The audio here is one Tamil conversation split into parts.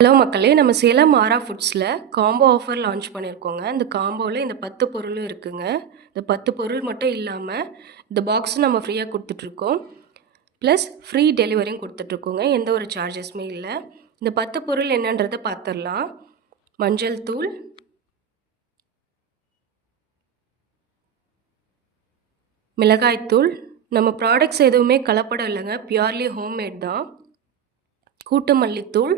ஹலோ மக்களே! நம்ம சேலம் ஆரா ஃபுட்ஸில காம்போ ஆஃபர் லான்ச் பண்ணியிருக்கோங்க. இந்த காம்போல இந்த 10 பொருளும் இருக்குங்க. இந்த 10 பொருள் மட்டும் இல்லாம, இந்த பாக்ஸும் நம்ம ஃப்ரீயா குடுத்துட்ருக்கோம். ப்ளஸ் ஃப்ரீ டெலிவரியும் குடுத்துட்ருக்கோங்க. எந்த ஒரு சார்ஜஸுமே இல்ல. இந்த 10 பொருள் என்னன்றத பார்த்துரலாம். மஞ்சள் தூள், மிளகாய் தூள், நம்ம ப்ராடக்ட்ஸ் எதுவுமே கலப்படம் இல்லங்க. பியூர்லி ஹோம்மேட் தான். கூட்டு மல்லித்தூள்,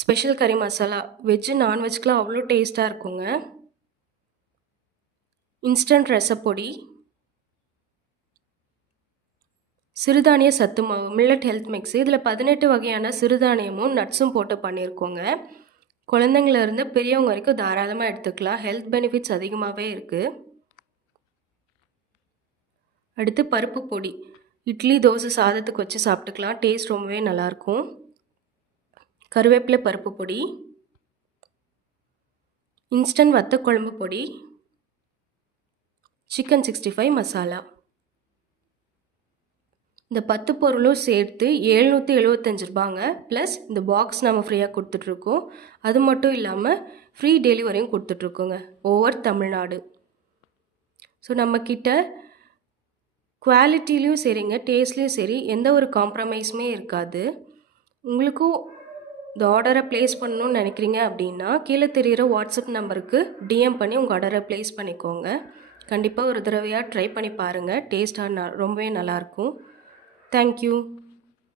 ஸ்பெஷல் கறி மசாலா. வெஜ்ஜு, நான்வெஜ்க்குலாம் அவ்வளோ டேஸ்ட்டாக இருக்குங்க. இன்ஸ்டன்ட் ரசப்பொடி, சிறுதானிய சத்து மாவு, மில்லட் ஹெல்த் மிக்ஸ். இதில் 18 வகையான சிறுதானியமும் நட்ஸும் போட்டு பண்ணியிருக்கோங்க. குழந்தைங்கள்லேருந்து பெரியவங்க வரைக்கும் தாராளமாக எடுத்துக்கலாம். ஹெல்த் பெனிஃபிட்ஸ் அதிகமாகவே இருக்குது. அடுத்து பருப்பு பொடி. இட்லி, தோசை, சாதத்துக்கு வச்சு சாப்பிட்டுக்கலாம். டேஸ்ட் ரொம்பவே நல்லாயிருக்கும். கருவேப்பிலை பருப்பு பொடி, இன்ஸ்டன்ட் வத்தக்குழம்பு பொடி, சிக்கன் 65 மசாலா. இந்த 10 பொருளும் சேர்த்து ரூ. 775 ப்ளஸ் இந்த பாக்ஸ் நம்ம ஃப்ரீயாக கொடுத்துட்ருக்கோம். அது மட்டும் இல்லாமல் ஃப்ரீ டெலிவரியும் கொடுத்துட்ருக்கோங்க ஓவர் தமிழ்நாடு. ஸோ நம்மக்கிட்ட குவாலிட்டிலையும் சரிங்க, டேஸ்ட்லேயும் சரி, எந்த ஒரு காம்ப்ரமைஸுமே இருக்காது. உங்களுக்கும் இந்த ஆர்டரை ப்ளேஸ் பண்ணணும்னு நினைக்கிறீங்க அப்படின்னா, கீழே தெரிகிற வாட்ஸ்அப் நம்பருக்கு டிஎம் பண்ணி உங்கள் ஆர்டரை ப்ளேஸ் பண்ணிக்கோங்க. கண்டிப்பாக ஒரு தடவையாக ட்ரை பண்ணி பாருங்கள். டேஸ்ட்டாக ரொம்பவே நல்லாயிருக்கும். Thank you.